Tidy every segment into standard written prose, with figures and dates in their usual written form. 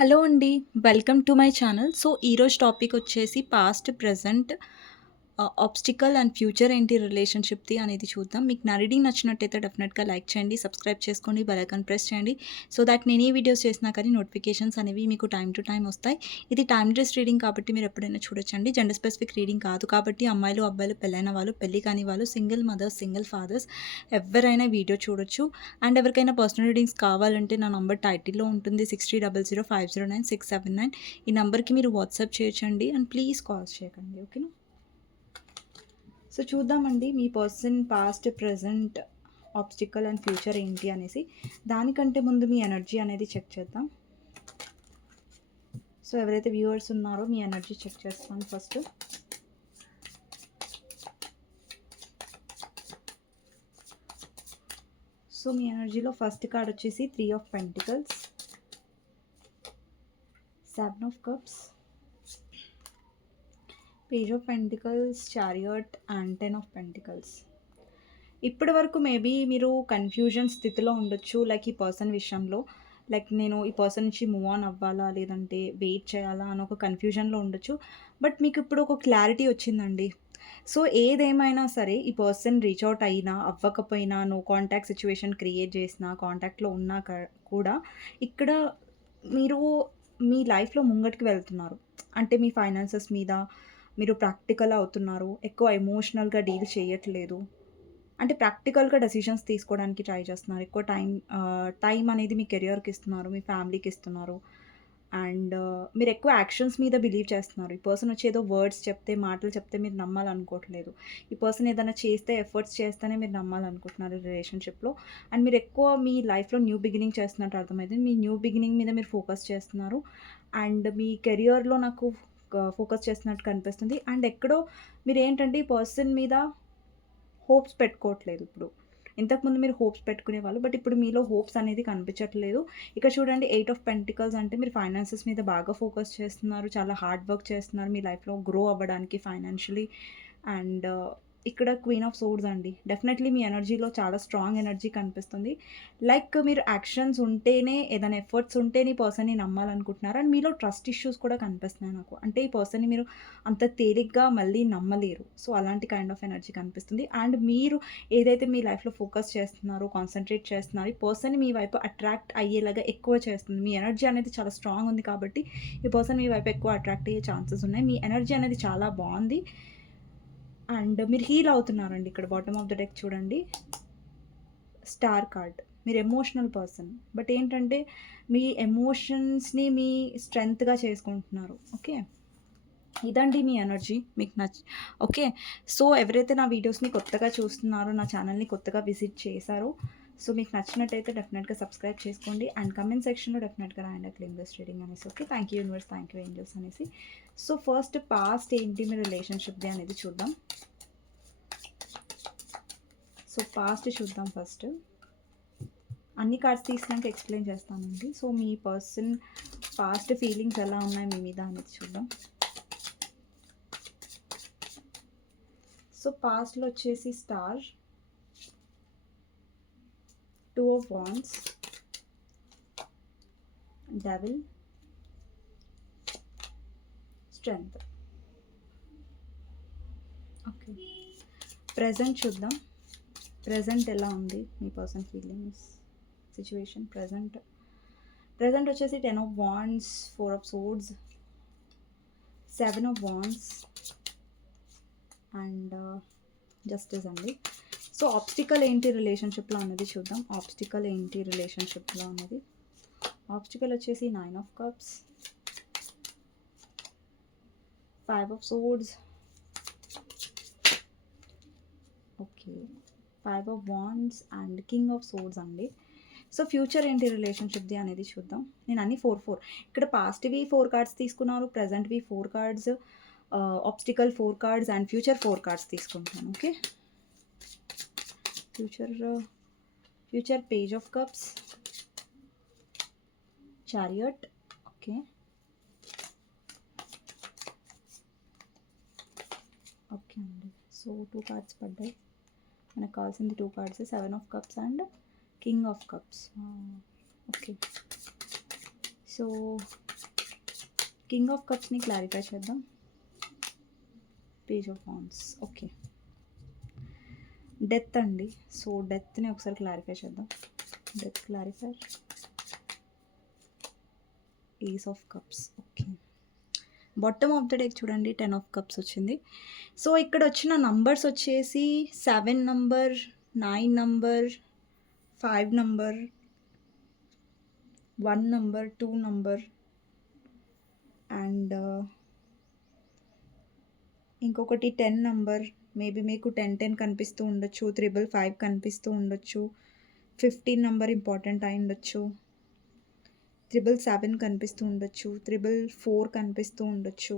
Hello అండి. Welcome to my channel. So, ఈరోజు topic వచ్చేసి past, present obstacle and future ఏంటి రిలేషన్‌షిప్‌ది అనేది చూద్దాం. మీకు నా రీడింగ్ నచ్చినట్టయితే డెఫినెట్‌గా లైక్ చేయండి, సబ్స్క్రైబ్ చేసుకోండి, బెల్ ఐకాన్ ప్రెస్ చేయండి. సో దట్ నేను ఏ వీడియోస్ చేసినా కానీ నోటిఫికేషన్స్ అనేవి మీకు టైమ్ టు టైమ్ వస్తాయి. ఇది టైమ్‌లెస్ రీడింగ్ కాబట్టి మీరు ఎప్పుడైనా చూడొచ్చండి. జెండర్ స్పెసిఫిక్ రీడింగ్ కాదు కాబట్టి అమ్మాయిలు, అబ్బాయిలు, పెళ్ళైన వాళ్ళు, పెళ్లి కాని వాళ్ళు, సింగిల్ మదర్స్, సింగిల్ ఫాదర్స్ ఎవరైనా వీడియో చూడొచ్చు. అండ్ ఎవరికైనా పర్సనల్ రీడింగ్స్ కావాలంటే నా నంబర్ టైటిల్‌లో ఉంటుంది. 6300509679. ఈ నంబర్‌కి మీరు వాట్సాప్ చేయొచ్చండి. అండ్ ప్లీజ్ కాల్స్ చేయకండి. ఓకేనా? సో చూద్దామండి మీ person past, present, obstacle and future ఏంటి అనేసి. దానికంటే ముందు మీ ఎనర్జీ అనేది చెక్ చేద్దాం. సో ఎవరైతే వ్యూవర్స్ ఉన్నారో మీ ఎనర్జీ చెక్ చేస్తాను ఫస్ట్. సో మీ ఎనర్జీలో ఫస్ట్ కార్డ్ వచ్చేసి 3 of pentacles, 7 of cups, page of pentacles, chariot and 10 of pentacles. ఇప్పటి వరకు మేబీ మీరు కన్ఫ్యూజన్ స్థితిలో ఉండొచ్చు. లైక్ ఈ పర్సన్ విషయంలో, లైక్ నేను ఈ పర్సన్ నుంచి మూవ్ ఆన్ అవ్వాలా లేదంటే వెయిట్ చేయాలా అని ఒక కన్ఫ్యూజన్లో ఉండొచ్చు. బట్ మీకు ఇప్పుడు ఒక క్లారిటీ వచ్చిందండి. సో ఏదేమైనా సరే ఈ పర్సన్ రీచ్ అవుట్ అయినా అవ్వకపోయినా, నో కాంటాక్ట్ సిచ్యువేషన్ క్రియేట్ చేసినా, కాంటాక్ట్లో ఉన్నా కూడా ఇక్కడ మీరు మీ లైఫ్లో ముంగటికి వెళ్తున్నారు. అంటే మీ ఫైనాన్సెస్ మీద మీరు ప్రాక్టికల్ అవుతున్నారు. ఎక్కువ ఎమోషనల్గా డీల్ చేయట్లేదు. అంటే ప్రాక్టికల్‌గా డెసిషన్స్ తీసుకోవడానికి ట్రై చేస్తున్నారు. ఎక్కువ టైం అనేది మీ కెరియర్‌కి ఇస్తున్నారు. మీ ఫ్యామిలీకి ఇస్తున్నారు. అండ్ మీరు ఎక్కువ యాక్షన్స్ మీద బిలీవ్ చేస్తున్నారు. ఈ పర్సన్ వచ్చి ఏదో వర్డ్స్ చెప్తే, మాటలు చెప్తే మీరు నమ్మాలనుకోవట్లేదు. ఈ పర్సన్ ఏదైనా చేస్తే, ఎఫర్ట్స్ చేస్తేనే మీరు నమ్మాలనుకుంటున్నారు రిలేషన్‌షిప్‌లో. అండ్ మీరు ఎక్కువ మీ లైఫ్‌లో న్యూ బిగినింగ్ చేస్తున్నట్టు అర్థమైంది. మీ న్యూ బిగినింగ్ మీద మీరు ఫోకస్ చేస్తున్నారు. అండ్ మీ కెరియర్‌లో నాకు ఫోకస్ చేస్తున్నట్టు కనిపిస్తుంది. అండ్ ఎక్కడో మీరేంటంటే ఈ పర్సన్ మీద హోప్స్ పెట్టుకోవట్లేదు ఇప్పుడు. ఇంతకుముందు మీరు హోప్స్ పెట్టుకునేవాళ్ళు. బట్ ఇప్పుడు మీలో హోప్స్ అనేది కనిపించట్లేదు. ఇక్కడ చూడండి 8 ఆఫ్ పెంటికల్స్ అంటే మీరు ఫైనాన్సెస్ మీద బాగా ఫోకస్ చేస్తున్నారు. చాలా హార్డ్ వర్క్ చేస్తున్నారు మీ లైఫ్‌లో గ్రో అవ్వడానికి ఫైనాన్షియలీ. అండ్ ఇక్కడ క్వీన్ ఆఫ్ సోర్డ్స్ అండి. డెఫినెట్లీ మీ ఎనర్జీలో చాలా స్ట్రాంగ్ ఎనర్జీ కనిపిస్తుంది. లైక్ మీరు యాక్షన్స్ ఉంటేనే, ఏదైనా ఎఫర్ట్స్ ఉంటేనే ఈ పర్సన్‌ని నమ్మాలనుకుంటున్నారు. అండ్ మీలో ట్రస్ట్ ఇష్యూస్ కూడా కనిపిస్తున్నాయి నాకు. అంటే ఈ పర్సన్‌ని మీరు అంత తేలిగ్గా మళ్ళీ నమ్మలేరు. సో అలాంటి కైండ్ ఆఫ్ ఎనర్జీ కనిపిస్తుంది. అండ్ మీరు ఏదైతే మీ లైఫ్‌లో ఫోకస్ చేస్తున్నారో, కాన్సంట్రేట్ చేస్తున్నారో, ఈ పర్సన్‌ని మీ వైపు అట్రాక్ట్ అయ్యేలాగా ఎక్కువ చేస్తుంది. మీ ఎనర్జీ అనేది చాలా స్ట్రాంగ్ ఉంది కాబట్టి ఈ పర్సన్ మీ వైపు ఎక్కువ అట్రాక్ట్ అయ్యే ఛాన్సెస్ ఉన్నాయి. మీ ఎనర్జీ అనేది చాలా బావుంది. అండ్ మీరు హీల్ అవుతున్నారండి. ఇక్కడ బాటమ్ ఆఫ్ ద డెక్ చూడండి. Star card. మీరు ఎమోషనల్ పర్సన్. బట్ ఏంటంటే మీ ఎమోషన్స్‌ని మీ స్ట్రెంగ్త్‌గా చేసుకుంటున్నారు. ఓకే. ఇదండి మీ ఎనర్జీ. మీకు ఓకే. సో ఎవరైతే నా వీడియోస్‌ని కొత్తగా చూస్తున్నారో, నా ఛానల్‌ని కొత్తగా విజిట్ చేశారో, సో మీకు నచ్చినట్టయితే డెఫినెట్‌గా సబ్స్క్రైబ్ చేసుకోండి. అండ్ కామెంట్ సెక్షన్‌లో డెఫినెట్‌గా రాయండి క్లెయిమ్ దిస్ రీడింగ్ అనేసి. Okay. Thank you universe, thank you angels అనేసి. సో ఫస్ట్ పాస్ట్ ఏంటి మీ రిలేషన్‌షిప్‌ది అనేది చూద్దాం. సో పాస్ట్ చూద్దాం ఫస్ట్. అన్ని కార్డ్స్ తీసినాక ఎక్స్ప్లెయిన్ చేస్తానండి. సో మీ పర్సన్ పాస్ట్ ఫీలింగ్స్ ఎలా ఉన్నాయి మీ మీద అనేది చూద్దాం. సో పాస్ట్‌లో వచ్చేసి star, 2 of wands, devil, strength. Okay. Present చూద్దాం. ప్రెజెంట్ ఎలా ఉంది మీ person feelings, situation present. Present వచ్చేసి 10 of wands, 4 of swords, 7 of wands and justice అండి. సో ఆబ్స్టికల్ ఏంటి రిలేషన్షిప్లో అనేది చూద్దాం. ఆబ్స్టికల్ ఏంటి రిలేషన్షిప్లో అనేది. ఆబ్స్టికల్ వచ్చేసి 9 of cups, 5 of swords, okay, 5 of wands and king of swords అండి. సో ఫ్యూచర్ ఏంటి రిలేషన్షిప్ది అనేది చూద్దాం. నేను అన్ని 4 ఇక్కడ పాస్ట్వి 4 కార్డ్స్ తీసుకున్నారు, ప్రజెంట్వి 4 cards, obstacle 4 cards and future 4 cards తీసుకుంటాను. Okay. Future page of cups, chariot. Okay. Okay అండి. సో 2 కార్డ్స్ పడ్డాయి. మనకు కావాల్సింది 2 cards, 7 of cups and king of cups. Okay. So king of కప్స్ని క్లారిఫై చేద్దాం. Page of wands, okay. Death అండి. So డెత్ని ఒకసారి క్లారిఫై చేద్దాం. Death clarify. Ace of cups, okay. Bottom of the deck చూడండి 10 ఆఫ్ కప్స్ వచ్చింది. So ఇక్కడ వచ్చిన నంబర్స్ వచ్చేసి 7 number, 9 number, 5 number, 1 number, 2 number and ఇంకొకటి 10 నంబర్. మేబీ మీకు 10 కనిపిస్తూ ఉండొచ్చు, 555 కనిపిస్తూ ఉండొచ్చు, 15 నంబర్ ఇంపార్టెంట్ అయి ఉండొచ్చు, 777 కనిపిస్తూ ఉండొచ్చు, 444 కనిపిస్తూ ఉండొచ్చు,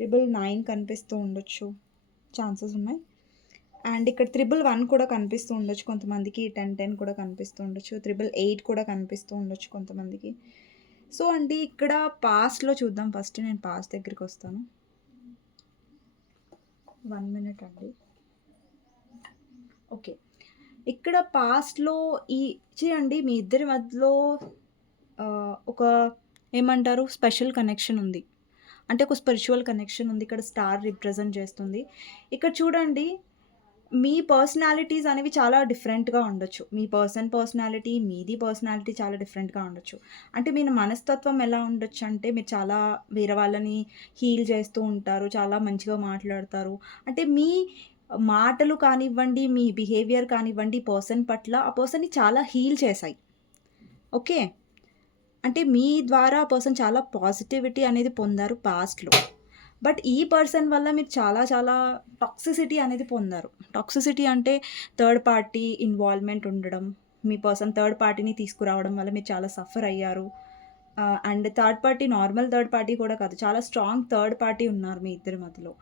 999 కనిపిస్తూ ఉండొచ్చు, ఛాన్సెస్ ఉన్నాయి. అండ్ ఇక్కడ 111 కూడా కనిపిస్తూ ఉండొచ్చు కొంతమందికి, 10 కూడా కనిపిస్తూ ఉండొచ్చు, 888 కూడా కనిపిస్తూ ఉండొచ్చు కొంతమందికి. సో అండి ఇక్కడ పాస్ట్లో చూద్దాం. ఫస్ట్ నేను పాస్ దగ్గరికి వస్తాను. 1 మినిట్ అండి. ఓకే, ఇక్కడ పాస్ట్లో ఈ చేయండి మీ ఇద్దరి మధ్యలో ఒక ఏమంటారు స్పెషల్ కనెక్షన్ ఉంది, అంటే ఒక స్పిరిచువల్ కనెక్షన్ ఉంది. ఇక్కడ స్టార్ రిప్రజెంట్ చేస్తుంది. ఇక్కడ చూడండి మీ పర్సనాలిటీస్ అనేవి చాలా డిఫరెంట్గా ఉండొచ్చు. మీ పర్సనాలిటీ, మీది పర్సనాలిటీ చాలా డిఫరెంట్గా ఉండొచ్చు. అంటే మీ మనస్తత్వం ఎలా ఉండొచ్చు అంటే మీరు చాలా వేరే వాళ్ళని హీల్ చేస్తూ ఉంటారు, చాలా మంచిగా మాట్లాడతారు. అంటే మీ మాటలు కానివ్వండి, మీ బిహేవియర్ కానివ్వండి పర్సన్ పట్ల ఆ పర్సన్ని చాలా హీల్ చేశాయి. ఓకే, అంటే మీ ద్వారా ఆ పర్సన్ చాలా పాజిటివిటీ అనేది పొందారు పాస్ట్లో. బట్ ఈ పర్సన్ వల్ల మీరు చాలా చాలా టాక్సిసిటీ అనేది పొందారు. టాక్సిసిటీ అంటే థర్డ్ పార్టీ ఇన్వాల్వ్మెంట్ ఉండడం, మీ పర్సన్ థర్డ్ పార్టీని తీసుకురావడం వల్ల మీరు చాలా సఫర్ అయ్యారు. అండ్ నార్మల్ థర్డ్ పార్టీ కూడా కాదు, చాలా స్ట్రాంగ్ థర్డ్ పార్టీ ఉన్నారు మీ ఇద్దరి మధ్యలో.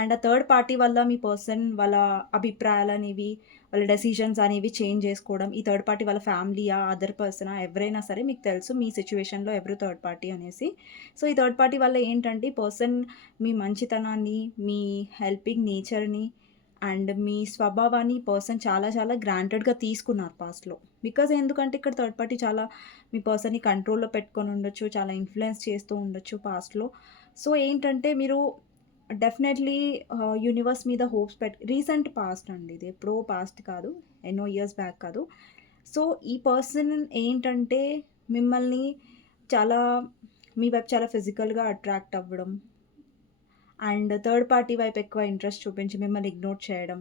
అండ్ ఆ థర్డ్ పార్టీ వల్ల మీ పర్సన్ వాళ్ళ అభిప్రాయాలు అనేవి, వాళ్ళ డెసిషన్స్ అనేవి చేంజ్ చేసుకోవడం. ఈ థర్డ్ పార్టీ వాళ్ళ ఫ్యామిలీయా, అదర్ పర్సనా, ఎవరైనా సరే మీకు తెలుసు మీ సిచ్యువేషన్లో ఎవరు థర్డ్ పార్టీ అనేసి. సో ఈ థర్డ్ పార్టీ వల్ల ఏంటంటే ఈ పర్సన్ మీ మంచితనాన్ని, మీ హెల్పింగ్ నేచర్ని అండ్ మీ స్వభావాన్ని పర్సన్ చాలా చాలా గ్రాంటెడ్గా తీసుకున్నారు పాస్ట్లో. బికాజ్ ఎందుకంటే ఇక్కడ థర్డ్ పార్టీ చాలా మీ పర్సన్ని కంట్రోల్‌లో పెట్టుకొని ఉండొచ్చు, చాలా ఇన్‌ఫ్లుయెన్స్ చేస్తూ ఉండొచ్చు పాస్ట్‌లో. సో ఏంటంటే మీరు డెఫినెట్‌లీ యూనివర్స్ మీద హోప్స్ రీసెంట్ పాస్ట్ అండి ఇది. ఎప్పుడో పాస్ట్ కాదు, ఎన్నో ఇయర్స్ బ్యాక్ కాదు. సో ఈ పర్సన్ ఏంటంటే మిమ్మల్ని చాలా మీ వైపు చాలా ఫిజికల్‌గా అట్రాక్ట్ అవ్వడం అండ్ థర్డ్ పార్టీ వైపు ఎక్కువ ఇంట్రెస్ట్ చూపించి మిమ్మల్ని ఇగ్నోర్ చేయడం.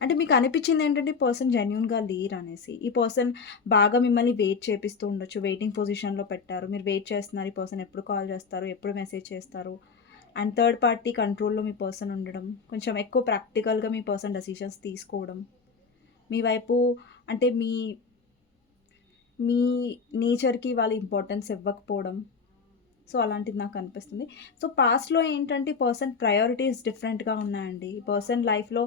అంటే మీకు అనిపించింది ఏంటంటే ఈ పర్సన్ జెన్యూన్‌గా లేరనేసి. ఈ పర్సన్ బాగా మిమ్మల్ని వెయిట్ చేపిస్తూ ఉండొచ్చు. వెయిటింగ్ పొజిషన్‌లో పెట్టారు. మీరు వెయిట్ చేస్తున్నారు. ఈ పర్సన్ ఎప్పుడు కాల్ చేస్తారు? ఎప్పుడు మెసేజ్ చేస్తారు? అండ్ థర్డ్ పార్టీ కంట్రోల్‌లో మీ పర్సన్ ఉండడం. కొంచెం ఎక్కువ ప్రాక్టికల్‌గా మీ పర్సన్ డెసిషన్స్ తీసుకోవడం. మీ వైపు అంటే మీ నేచర్‌కి వాళ్ళు ఇంపార్టెన్స్ ఇవ్వకపోవడం. సో అలాంటిది నాకు అనిపిస్తుంది. సో పాస్ట్‌లో ఏంటంటే పర్సన్ ప్రయారిటీస్ డిఫరెంట్‌గా ఉన్నాయండి. ఈ పర్సన్ లైఫ్‌లో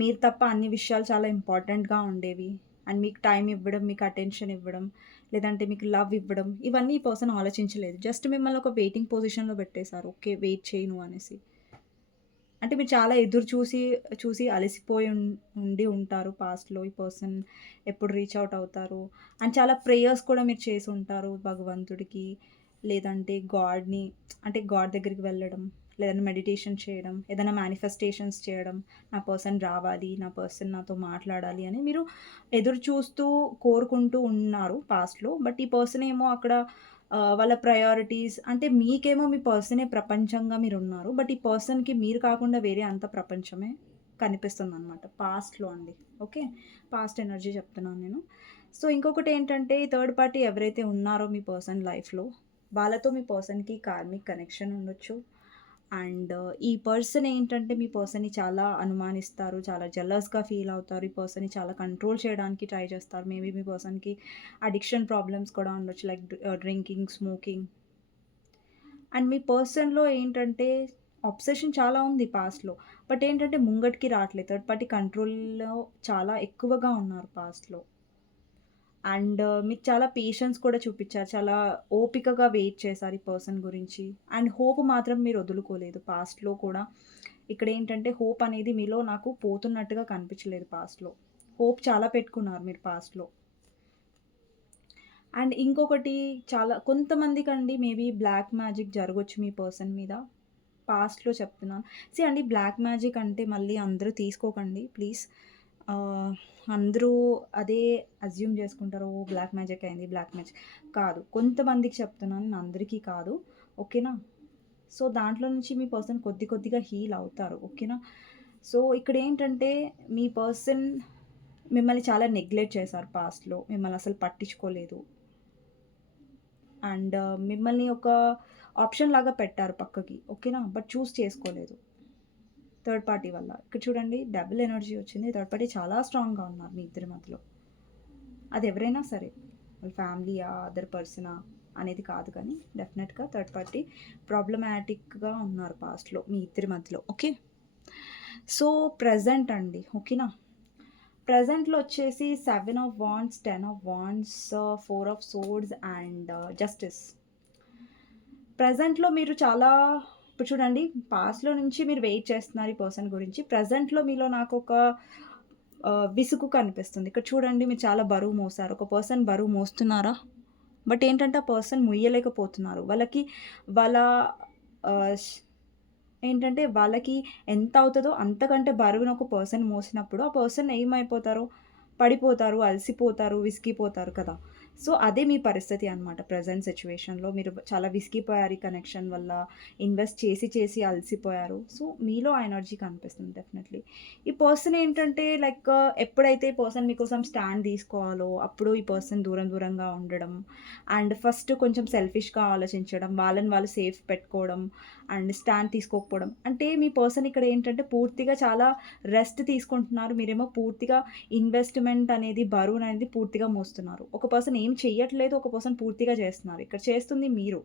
మీరు తప్ప అన్ని విషయాలు చాలా ఇంపార్టెంట్‌గా ఉండేవి. అండ్ మీకు టైం ఇవ్వడం, మీకు అటెన్షన్ ఇవ్వడం, లేదంటే మీకు లవ్ ఇవ్వడం, ఇవన్నీ ఈ పర్సన్ ఆలోచించలేదు. జస్ట్ మిమ్మల్ని ఒక వెయిటింగ్ పొజిషన్‌లో పెట్టేశారు. ఓకే, వెయిట్ చెయ్యి నువ్వు అనేసి. అంటే మీరు చాలా ఎదురు చూసి అలసిపోయి ఉండి ఉంటారు పాస్ట్‌లో. ఈ పర్సన్ ఎప్పుడు రీచ్ అవుట్ అవుతారు అండ్ చాలా ప్రేయర్స్ కూడా మీరు చేసి ఉంటారు భగవంతుడికి. లేదంటే గాడ్‌ని, అంటే గాడ్ దగ్గరికి వెళ్ళడం, లేదంటే మెడిటేషన్ చేయడం, ఏదైనా మేనిఫెస్టేషన్స్ చేయడం. నా పర్సన్ రావాలి, నా పర్సన్ నాతో మాట్లాడాలి అని మీరు ఎదురు చూస్తూ, కోరుకుంటూ ఉన్నారు పాస్ట్‌లో. బట్ ఈ పర్సన్ ఏమో అక్కడ వాళ్ళ ప్రయారిటీస్ అంటే మీకేమో మీ పర్సనే ప్రపంచంగా మీరున్నారు. బట్ ఈ పర్సన్‌కి మీరు కాకుండా వేరే అంత ప్రపంచమే కనిపిస్తుందనమాట పాస్ట్‌లో అండి. ఓకే, పాస్ట్ ఎనర్జీ చెప్తున్నాను నేను. సో ఇంకొకటేంటంటే ఈ థర్డ్ పార్టీ ఎవరైతే ఉన్నారో మీ పర్సన్ లైఫ్‌లో, వాళ్ళతో మీ పర్సన్‌కి కార్మిక్ కనెక్షన్ ఉండొచ్చు. అండ్ ఈ పర్సన్ ఏంటంటే మీ పర్సన్‌ని చాలా అనుమానిస్తారు, చాలా జెలస్‌గా ఫీల్ అవుతారు. ఈ పర్సన్‌ని చాలా కంట్రోల్ చేయడానికి ట్రై చేస్తారు. మేబీ మీ పర్సన్‌కి అడిక్షన్ ప్రాబ్లమ్స్ కూడా ఉండొచ్చు, లైక్ డ్రింకింగ్, స్మోకింగ్. అండ్ మీ పర్సన్‌లో ఏంటంటే అబ్సెషన్ చాలా ఉంది పాస్ట్‌లో. బట్ ఏంటంటే ముంగటికి రావట్లేదు. థర్డ్ పార్టీ కంట్రోల్‌లో చాలా ఎక్కువగా ఉన్నారు పాస్ట్‌లో. అండ్ మీకు చాలా పేషెన్స్ కూడా చూపిచ్చారు. చాలా ఓపికగా వెయిట్ చేశారు ఈ పర్సన్ గురించి. అండ్ హోప్ మాత్రం మీరు వదులుకోలేదు పాస్ట్‌లో కూడా. ఇక్కడేంటంటే హోప్ అనేది మీలో నాకు పోతున్నట్టుగా కనిపించలేదు పాస్ట్‌లో. హోప్ చాలా పెట్టుకున్నారు మీరు పాస్ట్‌లో. అండ్ ఇంకొకటి చాలా కొంతమందికండి మేబీ బ్లాక్ మ్యాజిక్ జరగొచ్చు మీ పర్సన్ మీద. పాస్ట్‌లో చెప్తున్నాను. అండి బ్లాక్ మ్యాజిక్ అంటే మళ్ళీ అందరూ తీసుకోకండి ప్లీజ్. ఆహ్, అందరూ అదే అజ్యూమ్ చేసుకుంటారు. ఓహ్! బ్లాక్ మ్యాజిక్ అయింది. బ్లాక్ మ్యాజిక్ కాదు. కొంతమందికి చెప్తున్నాను. అందరికీ కాదు. ఓకేనా? సో, దాంట్లో నుంచి మీ పర్సన్ కొద్ది కొద్దిగా హీల్ అవుతారు. ఓకేనా? సో, ఇక్కడేంటంటే మీ పర్సన్ మిమ్మల్ని చాలా నెగ్లెక్ట్ చేశారు పాస్ట్‌లో. మిమ్మల్ని అసలు పట్టించుకోలేదు. అండ్ మిమ్మల్ని ఒక ఆప్షన్ లాగా పెట్టారు పక్కకి. ఓకేనా? బట్ చూజ్ చేసుకోలేదు. థర్డ్ పార్టీ వల్ల. ఇక్కడ చూడండి డబుల్ ఎనర్జీ వచ్చింది. థర్డ్ పార్టీ చాలా స్ట్రాంగ్‌గా ఉన్నారు మీ ఇద్దరి మధ్యలో. అది ఎవరైనా సరే. వాళ్ళ ఫ్యామిలీయా, అదర్ పర్సనా అనేది కాదు కానీ డెఫినెట్‌గా థర్డ్ పార్టీ ప్రాబ్లమాటిక్‌గా ఉన్నారు పాస్ట్‌లో మీ ఇద్దరి మధ్యలో. ఓకే. సో, ప్రెజెంట్ అండి. ఓకేనా? ప్రెజెంట్‌లో వచ్చేసి 7 of wands, 10 of wands, 4 of swords and justice. ప్రెజెంట్‌లో మీరు చాలా ఇప్పుడు చూడండి పాస్ట్‌లో నుంచి మీరు వెయిట్ చేస్తున్నారు ఈ పర్సన్ గురించి. ప్రెజెంట్‌లో మీలో నాకొక విసుగు కనిపిస్తుంది. ఇక్కడ చూడండి మీరు చాలా బరువు మోసారు. ఒక పర్సన్ బరువు మోస్తున్నారా? బట్ ఏంటంటే ఆ పర్సన్ మొయ్యలేకపోతున్నారు. వాళ్ళకి వాళ్ళ ఆహ్, ష్ ఏంటంటే వాళ్ళకి ఎంత అవుతదో అంతకంటే బరువును ఒక పర్సన్ మోసినప్పుడు ఆ పర్సన్ ఏమైపోతారు? పడిపోతారు, అలసిపోతారు, విసిగిపోతారు కదా! సో, అదే మీ పరిస్థితి అనమాట ప్రెజెంట్ సిట్యుయేషన్‌లో. మీరు చాలా విసిగిపోయారు ఈ కనెక్షన్ వల్ల. ఇన్వెస్ట్ చేసి చేసి అలసిపోయారు. సో, మీలో ఆ ఎనర్జీ కనిపిస్తుంది డెఫినెట్‌లీ. ఈ పర్సన్ ఏంటంటే లైక్ ఎప్పుడైతే ఈ పర్సన్ మీకోసం స్టాండ్ తీసుకోవాలో అప్పుడు ఈ పర్సన్ దూరం దూరంగా ఉండడం. అండ్ ఫస్ట్ కొంచెం సెల్ఫిష్‌గా ఆలోచించడం. వాళ్ళని వాళ్ళు సేఫ్ పెట్టుకోవడం. అండ్ స్టాండ్ తీసుకోకపోవడం. అంటే మీ పర్సన్ ఇక్కడ ఏంటంటే పూర్తిగా చాలా రెస్ట్ తీసుకుంటున్నారు. మీరేమో పూర్తిగా ఇన్వెస్ట్‌మెంట్ అనేది బరువుననేది పూర్తిగా మోస్తున్నారు. ఒక పర్సన్ ఏం చెయ్యట్లేదు. ఒక పర్సన్ పూర్తిగా చేస్తున్నారు. ఇక్కడ చేస్తుంది మీరు.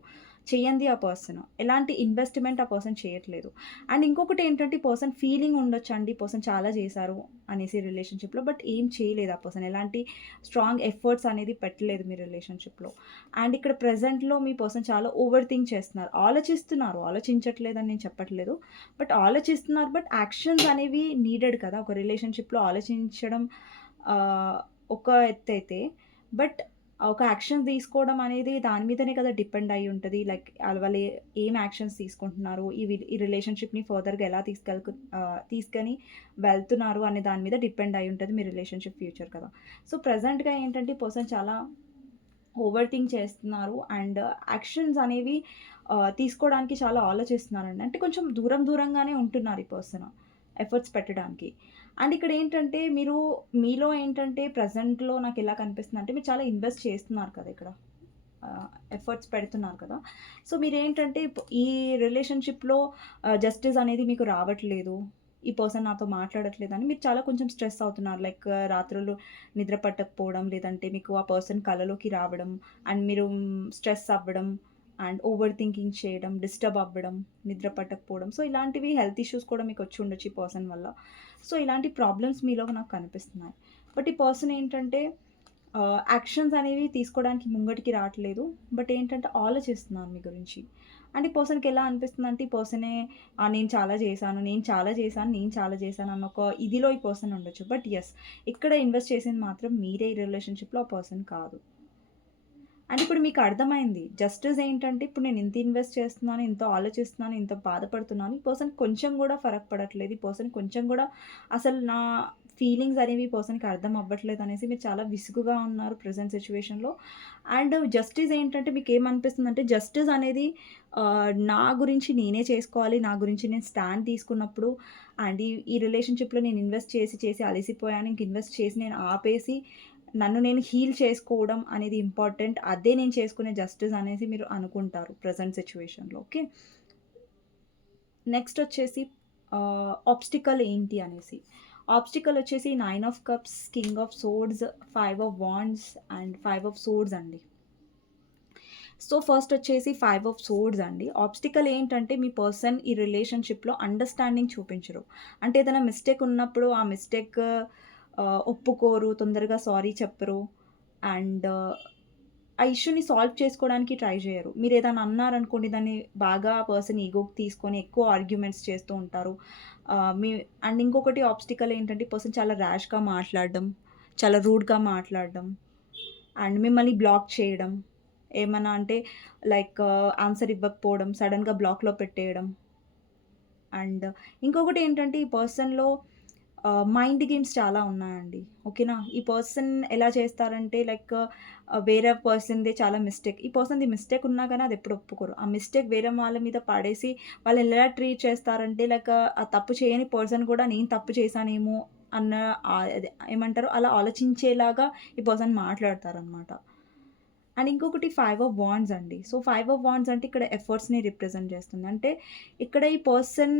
చెయ్యంది ఆ పర్సన్. ఎలాంటి ఇన్వెస్ట్‌మెంట్ ఆ పర్సన్ చేయట్లేదు. అండ్ ఇంకొకటేంటంటే ఈ పర్సన్ ఫీలింగ్ ఉండొచ్చండి. ఈ పర్సన్ చాలా చేశారు అనేసి రిలేషన్‌షిప్‌లో. బట్ ఏం చేయలేదు ఆ పర్సన్. ఎలాంటి స్ట్రాంగ్ ఎఫర్ట్స్ అనేది పెట్టలేదు మీ రిలేషన్‌షిప్‌లో. అండ్ ఇక్కడ ప్రెజెంట్‌లో మీ పర్సన్ చాలా ఓవర్ థింక్ చేస్తున్నారు. ఆలోచిస్తున్నారు. ఆలోచించట్లేదని నేను చెప్పట్లేదు. బట్ ఆలోచిస్తున్నారు. బట్ యాక్షన్స్ అనేవి నీడెడ్ కదా! ఒక రిలేషన్‌షిప్‌లో ఆలోచించడం ఆహ్, ఒక ఎత్తైతే, బట్ ఒక యాక్షన్ తీసుకోవడం అనేది దాని మీదనే కదా డిపెండ్ అయ్యి ఉంటది. లైక్ వాళ్ళు ఏం యాక్షన్స్ తీసుకుంటున్నారు? ఈ రిలేషన్‌షిప్‌ని ఫర్దర్‌గా ఎలా తీసుకొని వెళ్తున్నారు అనే దాని మీద డిపెండ్ అయ్యి ఉంటది మీ రిలేషన్‌షిప్ ఫ్యూచర్ కదా! సో, ప్రెజెంట్‌గా ఏంటంటే ఈ పర్సన్ చాలా ఓవర్ థింక్ చేస్తున్నారు. అండ్ యాక్షన్స్ అనేవి తీసుకోవడానికి చాలా ఆలోచిస్తున్నారండి. అంటే కొంచెం దూరం దూరంగానే ఉంటున్నారు ఈ పర్సన్ ఎఫర్ట్స్ పెట్టడానికి. అండ్ ఇక్కడ ఏంటంటే మీలో ఏంటంటే ప్రెజెంట్‌లో నాకెలా కనిపిస్తుందంటే మీరు చాలా ఇన్వెస్ట్ చేస్తున్నారు కదా! ఇక్కడ. ఎఫర్ట్స్ పెడుతున్నారు కదా! సో, మీరేంటంటే ఈ రిలేషన్‌షిప్‌లో జస్టిస్ అనేది మీకు రావట్లేదు. ఈ పర్సన్ నాతో మాట్లాడట్లేదని మీరు చాలా కొంచెం స్ట్రెస్ అవుతున్నారు. లైక్ రాత్రులు నిద్ర పట్టకపోవడం, లేదంటే మీకు ఆ పర్సన్ కలలోకి రావడం, అండ్ మీరు స్ట్రెస్ అవ్వడం, అండ్ ఓవర్ థింకింగ్ చేయడం, డిస్టర్బ్ అవ్వడం, నిద్ర పట్టకపోవడం. సో, ఇలాంటివి హెల్త్ ఇష్యూస్ కూడా మీకు వచ్చి ఉండొచ్చు ఈ పర్సన్ వల్ల. సో, ఇలాంటి ప్రాబ్లమ్స్ మీలో నాకు కనిపిస్తున్నాయి. బట్ ఈ పర్సన్ ఏంటంటే యాక్షన్స్ అనేవి తీసుకోవడానికి ముంగటికి రావట్లేదు. బట్ ఏంటంటే ఆలోచిస్తున్నారు మీ గురించి. అండ్ ఈ పర్సన్‌కి ఎలా అనిపిస్తుందంటే ఈ పర్సనే నేను చాలా చేశాను, నేను చాలా చేశాను, నేను చాలా చేశాను అన్న ఒక ఇదిలో ఈ పర్సన్ ఉండొచ్చు. బట్ యెస్, ఇక్కడ ఇన్వెస్ట్ చేసింది మాత్రం మీరే ఈ రిలేషన్‌షిప్‌లో ఆ పర్సన్ కాదు. అండ్ ఇప్పుడు మీకు అర్థమైంది. జస్టిస్ ఏంటంటే ఇప్పుడు నేను ఇంత ఇన్వెస్ట్ చేస్తున్నాను, ఇంత ఆలోచిస్తున్నాను, ఇంత బాధపడుతున్నాను. ఈ పర్సన్ కొంచెం గూడా ఫరక్ పడట్లేదు. ఈ పర్సన్ కొంచెం గూడా అసలు నా ఫీలింగ్స్ అనేవి ఈ పర్సన్‌కి అర్థం అవ్వట్లేదు అనేసి మీరు చాలా విసుగుగా ఉన్నారు ప్రెజెంట్ సిట్యుయేషన్‌లో. అండ్ జస్టిస్ ఏంటంటే మీకేమనిపిస్తుందంటే జస్టిస్ అనేది నా గురించి నేనే చేసుకోవాలి. నా గురించి నేను స్టాండ్ తీసుకున్నప్పుడు అండ్ ఈ రిలేషన్‌షిప్‌లో నేను ఇన్వెస్ట్ చేసి చేసి అలసిపోయాను. ఇంక ఇన్వెస్ట్ చేసి నేను ఆపేసి నన్ను నేను హీల్ చేసుకోవడం అనేది ఇంపార్టెంట్. అదే నేను చేసుకునే జస్టిస్ అనేసి మీరు అనుకుంటారు ప్రెజెంట్ సిట్యుయేషన్‌లో. ఓకే. నెక్స్ట్ వచ్చేసి ఆబ్స్టికల్ ఏంటి అనేసి. ఆబ్స్టికల్ వచ్చేసి 9 of cups, king of swords, 5 of wands and 5 of swords అండి. సో, ఫస్ట్ వచ్చేసి 5 ఆఫ్ సోర్డ్స్ అండి. ఆబ్స్టికల్ ఏంటంటే మీ పర్సన్ ఈ రిలేషన్‌షిప్‌లో అండర్‌స్టాండింగ్ చూపించరు. అంటే ఏదైనా మిస్టేక్ ఉన్నప్పుడు ఆ మిస్టేక్ ఒప్పుకోరు, తొందరగా సారీ చెప్పరు. అండ్ ఆ ఇష్యూని సాల్వ్ చేసుకోవడానికి ట్రై చేయరు. మీరేదైనా అన్నారనుకోండి దాన్ని బాగా ఆ పర్సన్ ఈగోకి తీసుకొని ఎక్కువ ఆర్గ్యుమెంట్స్ చేస్తూ ఉంటారు. ఆహ్, మీ అండ్ ఇంకొకటి ఆబ్స్టికల్ ఏంటంటే ఈ పర్సన్ చాలా ర్యాష్‌గా మాట్లాడడం, చాలా రూడ్‌గా మాట్లాడడం. అండ్ మిమ్మల్ని బ్లాక్ చేయడం. ఏమన్నా అంటే లైక్ ఆన్సర్ ఇవ్వకపోవడం, సడెన్‌గా బ్లాక్‌లో పెట్టేయడం. అండ్ ఇంకొకటేంటంటే ఈ పర్సన్‌లో మైండ్ గేమ్స్ చాలా ఉన్నాయండి. ఓకేనా? ఈ పర్సన్ ఎలా చేస్తారంటే లైక్ వేరే పర్సన్‌ది చాలా మిస్టేక్. ఈ పర్సన్‌ది మిస్టేక్ ఉన్నా గాని అదెప్పుడు ఒప్పుకోరు. ఆ మిస్టేక్ వేరే వాళ్ళ మీద పడేసి వాళ్ళెలా ట్రీట్ చేస్తారంటే లైక్ ఆ తప్పు చేయని పర్సన్ కూడా నేను తప్పు చేశానేమో అన్న అదే ఏమంటారు అలా ఆలోచించేలాగా ఈ పర్సన్ మాట్లాడతారనమాట. అండ్ ఇంకొకటి 5 ఆఫ్ వాండ్స్ అండి. సో, 5 ఆఫ్ వాండ్స్ అంటే ఇక్కడ ఎఫర్ట్స్‌ని రిప్రజెంట్ చేస్తుంది. అంటే ఇక్కడ ఈ పర్సన్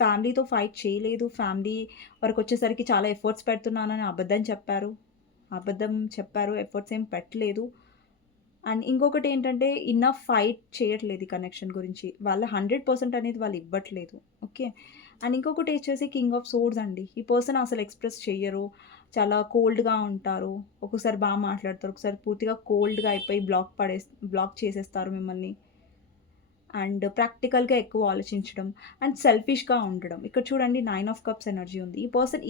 ఫ్యామిలీతో ఫైట్ చేయలేదు. ఫ్యామిలీ వరకొచ్చేసరికి చాలా ఎఫర్ట్స్ పెడుతున్నానని అబద్ధం చెప్పారు. ఎఫర్ట్స్ ఏం పెట్టలేదు. అండ్ ఇంకొకటేంటంటే ఇనఫ్ ఫైట్ చేయట్లేదు ఈ కనెక్షన్ గురించి. వాళ్ళ 100% అనేది వాళ్ళు ఇవ్వట్లేదు. ఓకే. అండ్ ఇంకొకటొచ్చేసి కింగ్ ఆఫ్ సోర్డ్స్ అండి. ఈ పర్సన్ అసలు ఎక్స్‌ప్రెస్ చెయ్యరు. చాలా కోల్డ్‌గా ఉంటారు. ఒక్కోసారి మాట్లాడతారు. ఒకసారి పూర్తిగా కోల్డ్‌గా అయిపోయి బ్లాక్ చేసేస్తారు మిమ్మల్ని. అండ్ ప్రాక్టికల్‌గా ఎక్కువ ఆలోచించడం. అండ్ సెల్ఫిష్‌గా ఉండడం. ఇక్కడ చూడండి 9 ఆఫ్ కప్స్ ఎనర్జీ ఉంది. ఈ పర్సన్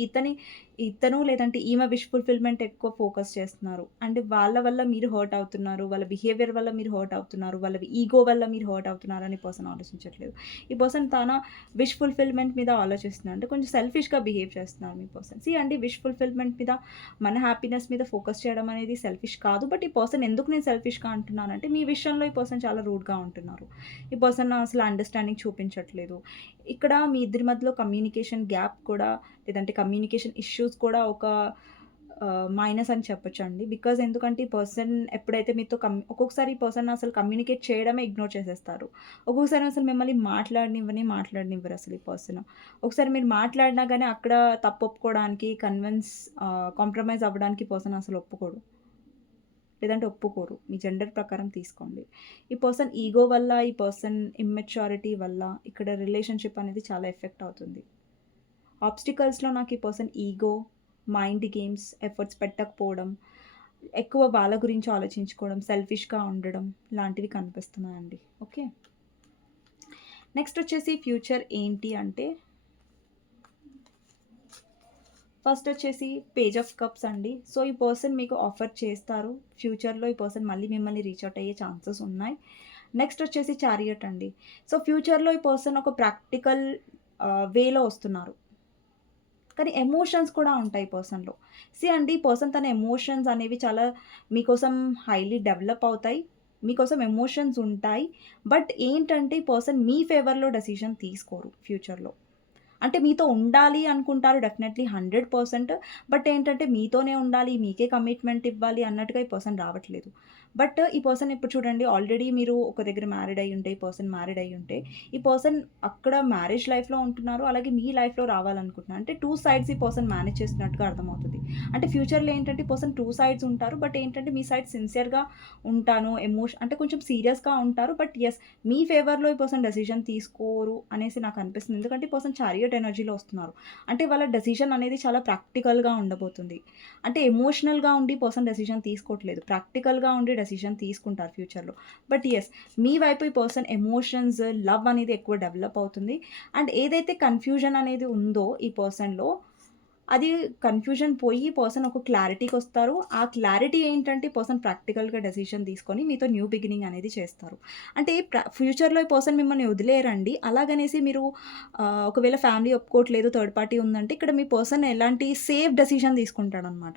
ఇతను లేదంటే ఈమె విష్ ఫుల్‌ఫిల్‌మెంట్ ఎక్కువ ఫోకస్ చేస్తున్నారు. అండ్ వాళ్ళ వల్ల మీరు హర్ట్ అవుతున్నారు. వాళ్ళ బిహేవియర్ వల్ల మీరు హర్ట్ అవుతున్నారు. వాళ్ళ ఈగో వల్ల మీరు హర్ట్ అవుతున్నారని ఈ పర్సన్ ఆలోచించట్లేదు. ఈ పర్సన్ తన విష్ ఫుల్‌ఫిల్‌మెంట్ మీద ఆలోచిస్తున్నారు. అంటే కొంచెం సెల్ఫిష్‌గా బిహేవ్ చేస్తున్నారు మీ పర్సన్. అండి విష్ ఫుల్‌ఫిల్‌మెంట్ మీద మన హ్యాపీనెస్ మీద ఫోకస్ చేయడం అనేది సెల్ఫిష్ కాదు. బట్ ఈ పర్సన్ ఎందుకు నేను సెల్ఫిష్‌గా అంటున్నానంటే మీ విషయంలో ఈ పర్సన్ చాలా రూడ్‌గా ఉంటున్నారు. ఈ పర్సన్ అసలు అండర్‌స్టాండింగ్ చూపించట్లేదు. ఇక్కడ మీ ఇద్దరి మధ్యలో కమ్యూనికేషన్ గ్యాప్ కూడా లేదంటే కమ్యూనికేషన్ ఇష్యూస్ కూడా ఒక మైనస్ అని చెప్పొచ్చండి. బికాజ్ ఎందుకంటే ఈ పర్సన్ ఎప్పుడైతే మీతో ఒక్కొక్కసారి ఈ పర్సన్ అసలు కమ్యూనికేట్ చేయడమే ఇగ్నోర్ చేసేస్తారు. ఒక్కొక్కసారి అసలు మిమ్మల్ని మాట్లాడనివ్వరు అసలు ఈ పర్సన్. ఒకసారి మీరు మాట్లాడినా గాని అక్కడ తప్పు ఒప్పుకోవడానికి కాంప్రమైజ్ అవ్వడానికి పర్సన్ అసలు ఒప్పుకోడు. లేదంటే ఒప్పుకోరు. మీ జెండర్ ప్రకారం తీసుకోండి. ఈ పర్సన్ ఈగో వల్ల, ఈ పర్సన్ ఇమ్మెచ్యూరిటీ వల్ల ఇక్కడ రిలేషన్‌షిప్ అనేది చాలా ఎఫెక్ట్ అవుతుంది. ఆబ్స్టికల్స్‌లో నాకు ఈ person ego, mind games, efforts పెట్టకపోవడం, ఎక్కువ వాళ్ళ గురించి ఆలోచించుకోవడం, సెల్ఫిష్‌గా ఉండడం లాంటివి కనిపిస్తున్నాయండి. ఓకే. నెక్స్ట్ వచ్చేసి ఫ్యూచర్ ఏంటి అంటే ఫస్ట్ వచ్చేసి పేజ్ ఆఫ్ కప్స్ అండి. సో, ఈ పర్సన్ మీకు ఆఫర్ చేస్తారు. ఫ్యూచర్‌లో ఈ పర్సన్ మళ్ళీ మిమ్మల్ని రీచ్ అవుట్ అయ్యే ఛాన్సెస్ ఉన్నాయి. నెక్స్ట్ వచ్చేసి చారియట్ అండి. సో, ఫ్యూచర్‌లో ఈ పర్సన్ ఒక ప్రాక్టికల్ వేలో వస్తున్నారు. కానీ ఎమోషన్స్ కూడా ఉంటాయి ఈ పర్సన్‌లో. అండి ఈ పర్సన్ తన ఎమోషన్స్ అనేవి చాలా మీకోసం హైలీ డెవలప్ అవుతాయి. మీకోసం ఎమోషన్స్ ఉంటాయి. బట్ ఏంటంటే ఈ పర్సన్ మీ ఫేవర్‌లో డెసిషన్ తీసుకోరు ఫ్యూచర్‌లో. అంటే మీతో ఉండాలి అనుకుంటారు డెఫినెట్‌లీ 100%. బట్ ఏంటంటే మీతోనే ఉండాలి, మీకే కమిట్మెంట్ ఇవ్వాలి అన్నట్టుగా ఈ పర్సన్ రావట్లేదు. బట్ ఈ పర్సన్ ఇప్పుడు చూడండి ఆల్రెడీ మీరు ఒక దగ్గర మ్యారీడ్ అయ్యుంటే, ఈ పర్సన్ మ్యారీడ్ అయ్యుంటే, ఈ పర్సన్ అక్కడ మ్యారేజ్ లైఫ్‌లో ఉంటున్నారు. అలాగే మీ లైఫ్‌లో రావాలనుకుంటున్నారు. అంటే 2 సైడ్స్ ఈ పర్సన్ మేనేజ్ చేస్తున్నట్టుగా అర్థమవుతుంది. అంటే ఫ్యూచర్‌లో ఏంటంటే ఈ పర్సన్ 2 సైడ్స్ ఉంటారు. బట్ ఏంటంటే మీ సైడ్ సిన్సియర్‌గా ఉంటాను, అంటే కొంచెం సీరియస్‌గా ఉంటారు. బట్ యెస్ మీ ఫేవర్‌లో ఈ పర్సన్ డెసిషన్ తీసుకోరు అనేసి నాకు అనిపిస్తుంది. ఎందుకంటే ఈ పర్సన్ చారియట్ ఎనర్జీలో వస్తున్నారు. అంటే వాళ్ళ డెసిషన్ అనేది చాలా ప్రాక్టికల్‌గా ఉండబోతుంది. అంటే ఎమోషనల్‌గా ఉండి పర్సన్ డెసిషన్ తీసుకోవట్లేదు. ప్రాక్టికల్‌గా ఉండి డెసిషన్ తీసుకుంటారు ఫ్యూచర్‌లో. బట్ యెస్ మీ వైపు ఈ పర్సన్ ఎమోషన్స్, లవ్ అనేది ఎక్కువ డెవలప్ అవుతుంది. అండ్ ఏదైతే కన్‌ఫ్యూజన్ అనేది ఉందో ఈ పర్సన్‌లో అది కన్‌ఫ్యూజన్ పోయి పర్సన్ ఒక క్లారిటీకొస్తారు. ఆ క్లారిటీ ఏంటంటే పర్సన్ ప్రాక్టికల్‌గా డెసిషన్ తీసుకొని మీతో న్యూ బిగినింగ్ అనేది చేస్తారు. అంటే ఫ్యూచర్‌లో ఈ పర్సన్ మిమ్మల్ని వదిలేయరండి. అలాగనేసి మీరు ఒకవేళ ఫ్యామిలీ ఒప్పుకోవట్లేదు థర్డ్ పార్టీ ఉందంటే ఇక్కడ మీ పర్సన్ ఎలాంటి సేఫ్ డెసిషన్ తీసుకుంటాడనమాట.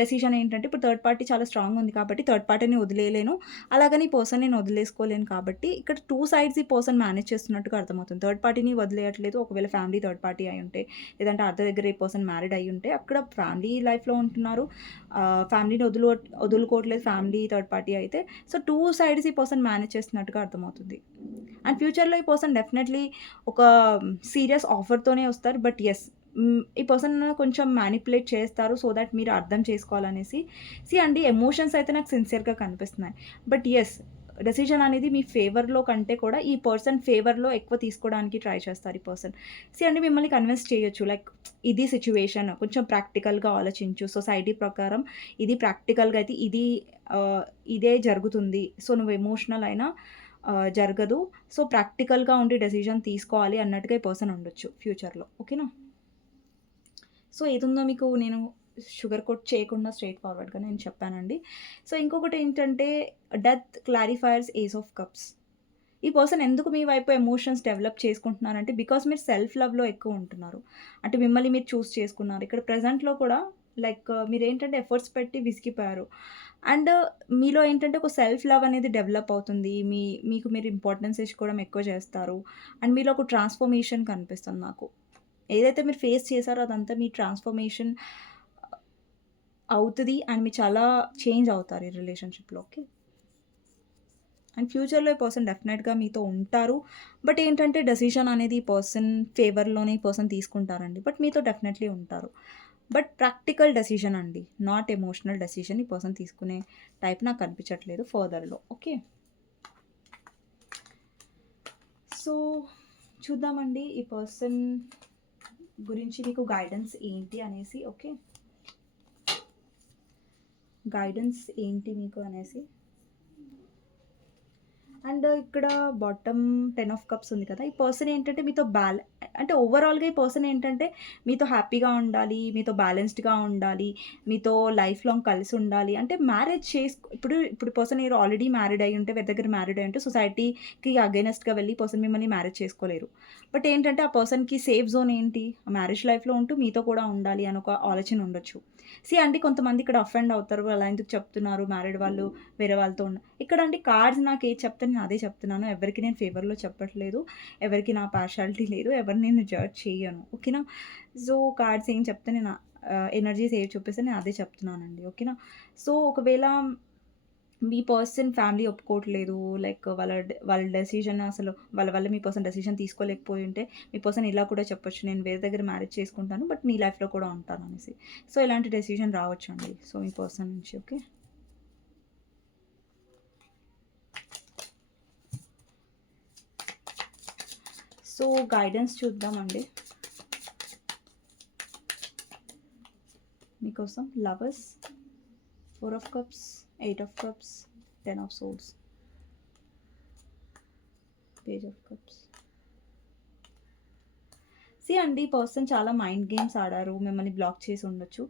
డెసిషన్ ఏంటంటే ఇప్పుడు థర్డ్ పార్టీ చాలా స్ట్రాంగ్ ఉంది కాబట్టి థర్డ్ పార్టీని వదిలేయలేను. అలాగని ఈ పర్సన్‌ని నేను వదిలేసుకోలేను కాబట్టి ఇక్కడ 2 సైడ్స్ ఈ పర్సన్ మేనేజ్ చేస్తున్నట్టుగా అర్థమవుతుంది. థర్డ్ పార్టీని వదిలేయట్లేదు. ఒకవేళ ఫ్యామిలీ థర్డ్ పార్టీ అయ్యుంటే లేదంటే అర్ధ దగ్గర ఈ పర్సన్ మ్యారీడ్ అయ్యుంటే అక్కడ ఫ్యామిలీ లైఫ్‌లో ఉంటున్నారు. ఫ్యామిలీని వదులుకోవట్లేదు ఫ్యామిలీ థర్డ్ పార్టీ అయితే. సో, 2 సైడ్స్ ఈ పర్సన్ మేనేజ్ చేస్తున్నట్టుగా అర్థమవుతుంది. అండ్ ఫ్యూచర్‌లో ఈ పర్సన్ డెఫినెట్‌లీ ఒక సీరియస్ ఆఫర్‌తోనే వస్తారు. బట్ యెస్ ఈ పర్సన్ కొంచెం మ్యానిపులేట్ చేస్తారు. సో దట్ మీరు అర్థం చేసుకోవాలనేసి. అండి ఎమోషన్స్ అయితే నాకు సిన్సియర్‌గా కనిపిస్తున్నాయి. బట్ యెస్ డెసిషన్ అనేది మీ ఫేవర్‌లో కంటే కూడా ఈ పర్సన్ ఫేవర్‌లో ఎక్కువ తీసుకోవడానికి ట్రై చేస్తారు ఈ పర్సన్. అండి మిమ్మల్ని కన్విన్స్ చేయొచ్చు. లైక్ ఇది సిట్యుయేషన్ కొంచెం ప్రాక్టికల్‌గా ఆలోచించు. సొసైటీ ప్రకారం ఇది ప్రాక్టికల్‌గా అయితే ఇదే జరుగుతుంది. సో నువ్వు ఎమోషనల్ అయినా జరగదు. సో ప్రాక్టికల్‌గా ఉండి డెసిషన్ తీసుకోవాలి అన్నట్టుగా ఈ పర్సన్ ఉండొచ్చు ఫ్యూచర్‌లో. ఓకేనా? సో ఏదుందో మీకు నేను షుగర్ కోట్ చేయకుండా స్ట్రెయిట్ ఫార్వర్డ్‌గా నేను చెప్పానండి. సో, ఇంకొకటి ఏంటంటే డెత్ క్లారిఫైయర్స్ ఏస్ ఆఫ్ కప్స్. ఈ పర్సన్ ఎందుకు మీ వైపు ఎమోషన్స్ డెవలప్ చేసుకుంటున్నారంటే, బికాస్ మీరు సెల్ఫ్ లవ్‌లో ఎక్కువ ఉంటున్నారు. అంటే మిమ్మల్ని మీరు చూజ్ చేసుకున్నారు. ఇక్కడ ప్రెజెంట్‌లో కూడా లైక్ మీరేంటంటే ఎఫర్ట్స్ పెట్టి విసిగిపోయారు. అండ్ మీలో ఏంటంటే ఒక సెల్ఫ్ లవ్ అనేది డెవలప్ అవుతుంది. మీకు మీరు ఇంపార్టెన్స్ ఇచ్చుకోవడం ఎక్కువ చేస్తారు. అండ్ మీలో ఒక ట్రాన్స్‌ఫర్మేషన్ కనిపిస్తుంది నాకు. ఏదైతే మీరు ఫేస్ చేసారో అదంతా మీ ట్రాన్స్‌ఫర్మేషన్ అవుతది. అండ్ మీరు చాలా చేంజ్ అవుతారు ఈ రిలేషన్‌షిప్‌లో. ఓకే. అండ్ ఫ్యూచర్‌లో ఈ పర్సన్ డెఫినెట్‌గా మీతో ఉంటారు. బట్ ఏంటంటే డెసిషన్ అనేది ఈ పర్సన్ ఫేవర్‌లోనే ఈ పర్సన్ తీసుకుంటారండి. బట్ మీతో డెఫినెట్‌లీ ఉంటారు. బట్ ప్రాక్టికల్ డెసిషన్ అండి. నాట్ ఎమోషనల్ డెసిషన్ ఈ పర్సన్ తీసుకునే టైప్ నాకు కనిపించట్లేదు ఫర్దర్‌లో. ఓకే. సో, చూద్దామండి ఈ పర్సన్ గురించి మీకు గైడెన్స్ ఏంటి అనేసి. ఓకే. గైడెన్స్ ఏంటి మీకు అనేసి. అండ్ ఇక్కడ బాటమ్ 10 ఆఫ్ కప్స్ ఉంది కదా! ఈ పర్సన్ ఏంటంటే మీతో అంటే ఓవరాల్‌గా ఈ పర్సన్ ఏంటంటే మీతో హ్యాపీగా ఉండాలి, మీతో బ్యాలెన్స్డ్‌గా ఉండాలి, మీతో లైఫ్ లాంగ్ కలిసుండాలి. అంటే మ్యారేజ్ ఇప్పుడు పర్సన్ మీరు ఆల్రెడీ మ్యారీడ్ అయ్యుంటే, వేరే దగ్గర మ్యారీడ్ అయ్యుంటే సొసైటీకి అగైనెస్ట్‌గా వెళ్లి పర్సన్ మిమ్మల్ని మ్యారేజ్ చేసుకోలేరు. బట్ ఏంటంటే ఆ పర్సన్‌కి సేఫ్ జోన్ ఏంటి? మ్యారేజ్ లైఫ్‌లో ఉంటూ మీతో కూడా ఉండాలి అని ఒక ఆలోచన ఉండొచ్చు. అంటే కొంతమంది ఇక్కడ అఫెండ్ అవుతారు. అలా ఎందుకు చెప్తున్నారు మ్యారీడ్ వాళ్ళు వేరే వాళ్ళతో ఇక్కడ అంటే కార్డ్స్ నాకేది చెప్తే నేను అదే చెప్తున్నాను. ఎవరికీ నేను ఫేవర్‌లో చెప్పట్లేదు. ఎవరికీ నా పార్షియాలిటీ లేదు. ఎవరిని నేను జడ్జ్ చెయ్యను. ఓకేనా? సో, కార్డ్స్ ఏం చెప్తే నేను ఎనర్జీస్ ఏవి చూపిస్తే నేను అదే చెప్తున్నానండి. ఓకేనా? సో, ఒకవేళ మీ పర్సన్ ఫ్యామిలీ ఒప్పుకోవట్లేదు. లైక్ వాళ్ళ డెసిషన్ అసలు వాళ్ళ వల్ల మీ పర్సన్ డెసిషన్ తీసుకోలేకపోయుంటే, మీ పర్సన్ ఇలా కూడా చెప్పొచ్చు. నేను వేరే దగ్గర మ్యారేజ్ చేసుకుంటాను. బట్ నీ లైఫ్‌లో కూడా ఉంటాను అనేసి. సో, ఇలాంటి డెసిషన్ రావచ్చండి. సో, మీ పర్సన్ నుంచి. ఓకే. సో, గైడెన్స్ చూద్దామండి. మీకోసం lovers, 4 of cups, 8 of cups, 10 of swords, page of cups. అండి పర్సన్ చాలా మైండ్ గేమ్స్ ఆడారు. మిమ్మల్ని బ్లాక్ చేసి ఉండొచ్చు.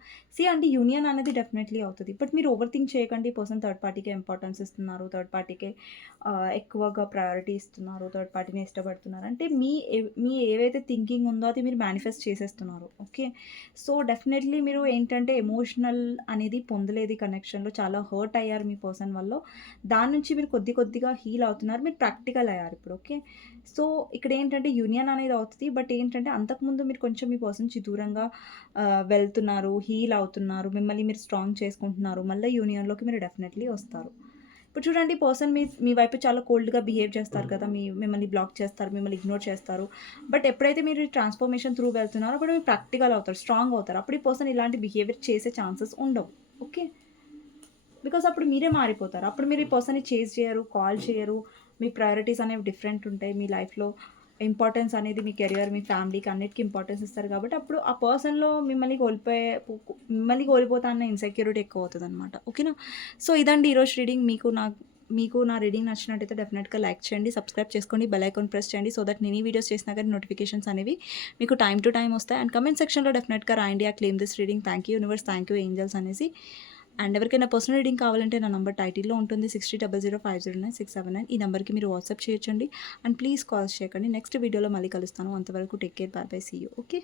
అండి యూనియన్ అనేది డెఫినెట్‌లీ అవుతది. బట్ మీరు ఓవర్ థింక్ చేయకండి. పర్సన్ థర్డ్ పార్టీకే ఇంపార్టెన్స్ ఇస్తున్నారు. థర్డ్ పార్టీకే ఎక్కువగా ప్రయారిటీ ఇస్తున్నారు. థర్డ్ పార్టీని ఇష్టపడుతున్నారు. అంటే మీ ఏవైతే థింకింగ్ ఉందో అది మీరు మేనిఫెస్ట్ చేసేస్తున్నారు. ఓకే. సో, డెఫినెట్‌లీ మీరు ఏంటంటే ఎమోషనల్ అనేది పొందలేదు ఈ కనెక్షన్‌లో. చాలా హర్ట్ అయ్యారు మీ పర్సన్ వల్ల. దాని నుంచి మీరు కొద్దిగా హీల్ అవుతున్నారు. మీరు ప్రాక్టికల్ అయ్యారు ఇప్పుడు. ఓకే. సో, ఇక్కడ ఏంటంటే యూనియన్ అనేది అవుతది. బట్ ఏంటంటే అంతకుముందు మీరు కొంచెం మీ పర్సన్ నుంచి దూరంగా వెళ్తున్నారు. హీల్ అవుతున్నారు. మిమ్మల్ని మీరు స్ట్రాంగ్ చేసుకుంటున్నారు. మళ్ళీ యూనియన్‌లోకి మీరు డెఫినెట్‌లీ వస్తారు. ఇప్పుడు చూడండి పర్సన్ మీ వైపు చాలా కోల్డ్‌గా బిహేవ్ చేస్తారు కదా! మిమ్మల్ని బ్లాక్ చేస్తారు. మిమ్మల్ని ఇగ్నోర్ చేస్తారు. బట్ ఎప్పుడైతే మీరు ఈ ట్రాన్స్‌ఫర్మేషన్ త్రూ వెళ్తున్నారో అప్పుడు మీరు ప్రాక్టికల్ అవుతారు. స్ట్రాంగ్ అవుతారు. అప్పుడు ఈ పర్సన్ ఇలాంటి బిహేవియర్ చేసే ఛాన్సెస్ ఉండవు. ఓకే. బికాజ్ అప్పుడు మీరే మారిపోతారు. అప్పుడు మీరు ఈ పర్సన్‌ని చేజ్ చేయరు, కాల్ చేయరు. మీ ప్రయారిటీస్ అనేవి డిఫరెంట్ ఉంటాయి. మీ లైఫ్‌లో ఇంపార్టెన్స్ అనేది మీ కెరియర్, మీ ఫ్యామిలీకి అన్నిటికి ఇంపార్టెన్స్ ఇస్తారు కాబట్టి అప్పుడు ఆ పర్సన్‌లో మిమ్మల్ని కోల్పోతా అన్న ఇన్‌సెక్యూరిటీ ఎక్కువవుతదనమాట. ఓకేనా? సో, ఇదండి ఈరోజు రీడింగ్. మీకు నా రీడింగ్ నచ్చినట్టయితే డెఫినెట్‌గా లైక్ చేయండి, సబ్స్క్రైబ్ చేసుకోండి, బెల్ ఐకాన్ ప్రెస్ చేయండి. సో దట్ నేను ఈ వీడియోస్ చేసినా కానీ నోటిఫికేషన్స్ అనేవి మీకు టైమ్ టు టైమ్ వస్తాయి. అండ్ కమెంట్ సెక్షన్‌లో డెఫినెట్‌గా రాయండి. Claim this reading. Thank you universe, thank you angels అనేసి. అండ్ ఎవరికైనా పర్సనల్ రీడింగ్ కావాలంటే నా నంబర్ టైటిల్‌లో ఉంటుంది. 6000509679 ఈ నంబర్‌కి మీరు వాట్సాప్ చేయొచ్చండి. అండ్ ప్లీజ్ కాల్స్ చేయకండి. నెక్స్ట్ వీడియోలో మళ్ళీ కలుస్తాను. అంతవరకు take care. Bye bye. See you. Okay.